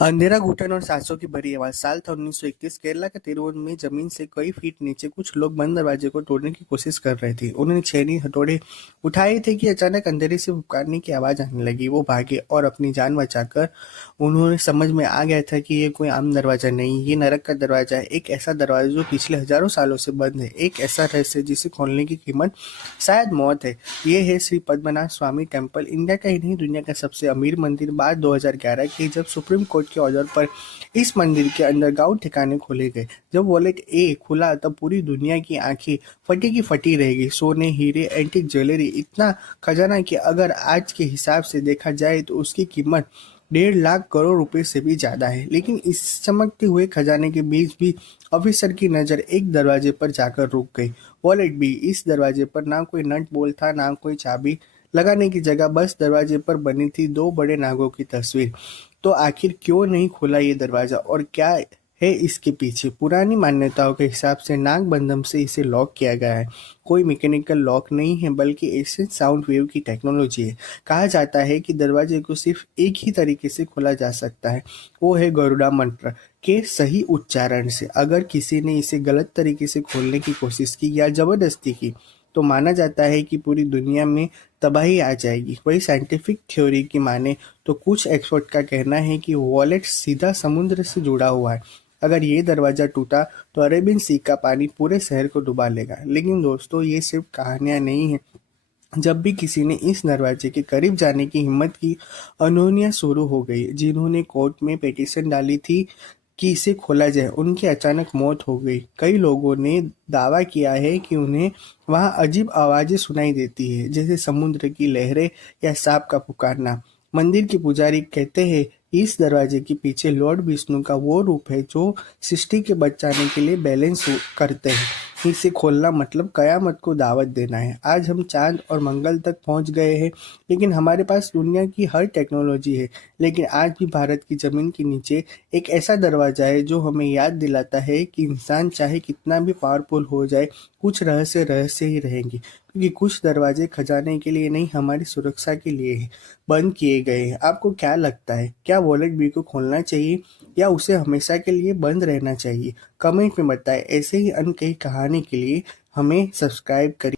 अंधेरा घुटन और सांसों की भरी आवाज। साल था 1931। केरला के तिरुवन में जमीन से कई फीट नीचे कुछ लोग बंद दरवाजे को तोड़ने की कोशिश कर रहे थे। उन्होंने छेनी हथौड़े उठाए थे कि अचानक अंधेरे से पुकारने की आवाज आने लगी। वो भागे और अपनी जान बचाकर उन्होंने समझ में आ गया था कि ये कोई आम दरवाजा नहीं, ये नरक का दरवाजा है। एक ऐसा दरवाजा जो पिछले हजारों सालों से बंद है, एक ऐसा रहस्य जिसे खोलने की कीमत शायद मौत है। ये है श्री पद्मनाभ स्वामी टेम्पल, इंडिया का ही नहीं दुनिया का सबसे अमीर मंदिर। बात 2011 की, जब सुप्रीम कोर्ट के ऑर्डर पर इस मंदिर के अंडरग्राउंड ठिकाने खोले गए। जब वॉलेट ए खुला तब पूरी दुनिया की आंखें फटी की फटी रह गई। सोने, हीरे, एंटीक ज्वेलरी, इतना खजाना कि अगर आज के हिसाब से देखा जाए तो उसकी कीमत 1.5 लाख करोड़ रुपए से भी ज्यादा है। लेकिन इस चमकते हुए खजाने के बीच भी ऑफिसर की नजर एक दरवाजे पर जाकर रुक गई। वॉलेट भी। इस दरवाजे पर ना कोई नट बोल्ट था, ना कोई चाबी लगाने की जगह, बस दरवाजे पर बनी थी दो बड़े नागों की तस्वीर। तो आखिर क्यों नहीं खुला ये दरवाजा और क्या है इसके पीछे? पुरानी मान्यताओं के हिसाब से नाग बंधन से इसे लॉक किया गया है। कोई मैकेनिकल लॉक नहीं है, बल्कि एशियन साउंड वेव की टेक्नोलॉजी है। कहा जाता है कि दरवाजे को सिर्फ एक ही तरीके से खोला जा सकता है, वो है गरुड़ा मंत्र के सही उच्चारण से। अगर किसी ने इसे गलत तरीके से खोलने की कोशिश की या जबरदस्ती की तो माना जाता है कि पूरी दुनिया में तबाही आ जाएगी। वही साइंटिफिक थ्योरी की माने तो कुछ एक्सपर्ट का कहना है कि वॉलेट सीधा समुद्र से जुड़ा हुआ है। अगर ये दरवाजा टूटा तो अरेबियन सी का पानी पूरे शहर को डुबा लेगा। लेकिन दोस्तों, ये सिर्फ कहानियां नहीं है। जब भी किसी ने इस दरवाजे के करीब जाने की हिम्मत की, अनहोनियां शुरू हो गई। जिन्होंने कोर्ट में पिटीशन डाली थी कि इसे खोला जाए, उनकी अचानक मौत हो गई। कई लोगों ने दावा किया है कि उन्हें वहां अजीब आवाजें सुनाई देती है, जैसे समुद्र की लहरें या सांप का पुकारना। मंदिर के पुजारी कहते हैं इस दरवाजे के पीछे लॉर्ड विष्णु का वो रूप है जो सृष्टि के बचाने के लिए बैलेंस करते हैं। इसे खोलना मतलब कयामत को दावत देना है। आज हम चांद और मंगल तक पहुंच गए हैं, लेकिन हमारे पास दुनिया की हर टेक्नोलॉजी है। लेकिन आज भी भारत की जमीन के नीचे एक ऐसा दरवाजा है जो हमें याद दिलाता है कि इंसान चाहे कितना भी पावरफुल हो जाए, कुछ रहस्य रहस्य ही रहेंगे। क्योंकि कुछ दरवाजे खजाने के लिए नहीं, हमारी सुरक्षा के लिए ही बंद किए गए हैं। आपको क्या लगता है, क्या वॉलेट बी को खोलना चाहिए या उसे हमेशा के लिए बंद रहना चाहिए? कमेंट में बताएं। ऐसे ही अन्य कई कहानी के लिए हमें सब्सक्राइब करिए।